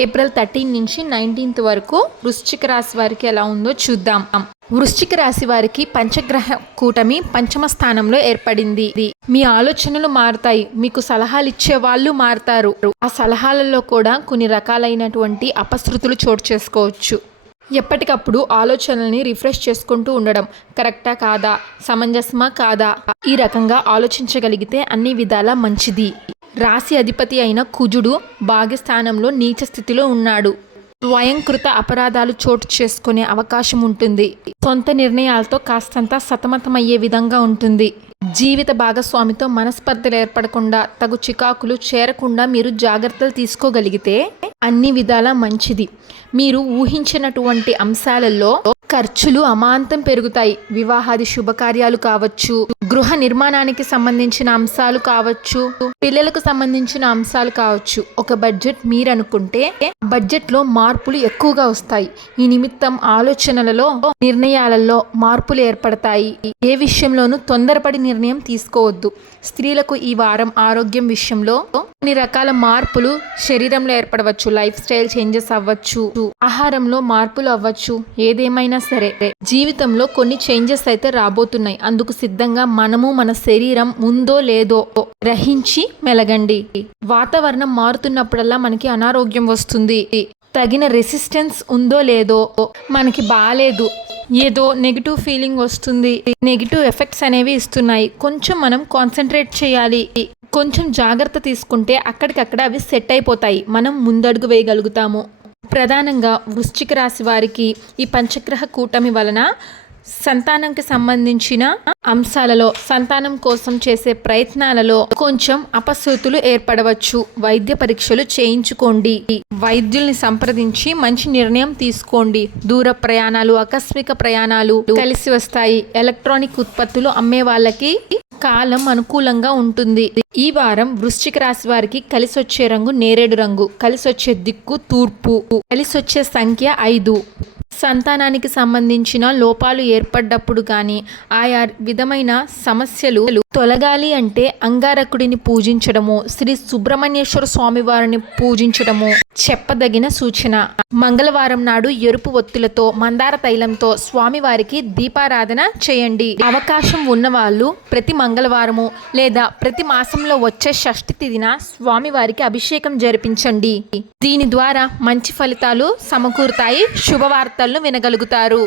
April 13 నుంచి 19 వరకు వృశ్చిక రాశి వారికి ఎలా ఉందో చూద్దాం. వృశ్చిక రాశి వారికి పంచగ్రహ కూటమి పంచమ స్థానంలో ఏర్పడింది. మీ ఆలోచనలు మారుతాయి, మీకు సలహాలు ఇచ్చే వాళ్ళు మారుతారు. ఆ సలహాలలో కూడా కొన్ని రకాలైనటువంటి అపశృతులు చోటు చేసుకోవచ్చు. ఎప్పటికప్పుడు ఆలోచనల్ని రిఫ్రెష్ చేసుకుంటూ ఉండడం, కరెక్టా కాదా, సమంజసమా కాదా, ఈ రకంగా ఆలోచించగలిగితే అన్ని విధాలా మంచిది. రాశి అధిపతి అయిన కుజుడు భాగ్యస్థానంలో నీచ స్థితిలో ఉన్నాడు. స్వయంకృత అపరాధాలు చోటు చేసుకునే అవకాశం ఉంటుంది. సొంత నిర్ణయాలతో కాస్తంత సతమతమయ్యే విధంగా ఉంటుంది. జీవిత భాగస్వామితో మనస్పర్ధలు ఏర్పడకుండా, తగు చికాకులు చేరకుండా మీరు జాగ్రత్తలు తీసుకోగలిగితే అన్ని విధాలా మంచిది. మీరు ఊహించినటువంటి అంశాలలో ఖర్చులు అమాంతం పెరుగుతాయి. వివాహాది శుభకార్యాలు కావచ్చు, గృహ నిర్మాణానికి సంబంధించిన అంశాలు కావచ్చు, పిల్లలకు సంబంధించిన అంశాలు కావచ్చు. ఒక బడ్జెట్ మీరు అనుకుంటే బడ్జెట్లో మార్పులు ఎక్కువగా వస్తాయి. ఈ నిమిత్తం ఆలోచనలలో, నిర్ణయాలలో మార్పులు ఏర్పడతాయి. ఏ విషయంలోనూ తొందరపడి నిర్ణయం తీసుకోవద్దు. స్త్రీలకు ఈ వారం ఆరోగ్యం విషయంలో కొన్ని రకాల మార్పులు శరీరంలో ఏర్పడవచ్చు. లైఫ్ స్టైల్ చేంజెస్ అవ్వచ్చు, ఆహారంలో మార్పులు అవ్వచ్చు. ఏదేమైనా సరే జీవితంలో కొన్ని చేంజెస్ అయితే రాబోతున్నాయి. అందుకు సిద్ధంగా మనము, మన శరీరం ఉందో లేదో గ్రహించి మెలగండి. వాతావరణం మారుతున్నప్పుడల్లా మనకి అనారోగ్యం వస్తుంది. తగిన రెసిస్టెన్స్ ఉందో లేదో, మనకి బాగాలేదు, ఏదో నెగిటివ్ ఫీలింగ్ వస్తుంది, నెగిటివ్ ఎఫెక్ట్స్ అనేవి ఇస్తున్నాయి. కొంచెం మనం కాన్సన్ట్రేట్ చేయాలి. కొంచెం జాగ్రత్త తీసుకుంటే అక్కడికక్కడ అవి సెట్ అయిపోతాయి. మనం ముందడుగు వేయగలుగుతాము. ప్రధానంగా వృశ్చిక రాశి వారికి ఈ పంచగ్రహ కూటమి వలన సంతానంకి సంబంధించిన అంశాలలో, సంతానం కోసం చేసే ప్రయత్నాలలో కొంచెం అపశృతులు ఏర్పడవచ్చు. వైద్య పరీక్షలు చేయించుకోండి. వైద్యుల్ని సంప్రదించి మంచి నిర్ణయం తీసుకోండి. దూర ప్రయాణాలు, ఆకస్మిక ప్రయాణాలు కలిసి వస్తాయి. ఎలక్ట్రానిక్ ఉత్పత్తులు అమ్మే వాళ్ళకి కాలం అనుకూలంగా ఉంటుంది. ఈ వారం వృశ్చిక రాశి వారికి కలిసొచ్చే రంగు నేరేడు రంగు, కలిసొచ్చే దిక్కు తూర్పు, కలిసొచ్చే సంఖ్య 5. సంతానానికి సంబంధించిన లోపాలు ఏర్పడ్డప్పుడు కానీ, ఆయా విధమైన సమస్యలు తొలగాలి అంటే అంగారకుడిని పూజించడము, శ్రీ సుబ్రహ్మణ్యేశ్వర స్వామి వారిని పూజించడము చెప్పదగిన సూచన. మంగళవారం నాడు ఎరుపు ఒత్తులతో, మందార తైలంతో స్వామివారికి దీపారాధన చేయండి. అవకాశం ఉన్నవాళ్ళు ప్రతి మంగళవారము లేదా ప్రతి మాసంలో వచ్చే షష్ఠి తిథిన స్వామివారికి అభిషేకం జరిపించండి. దీని ద్వారా మంచి ఫలితాలు సమకూరుతాయి. శుభవార్తలను వినగలుగుతారు.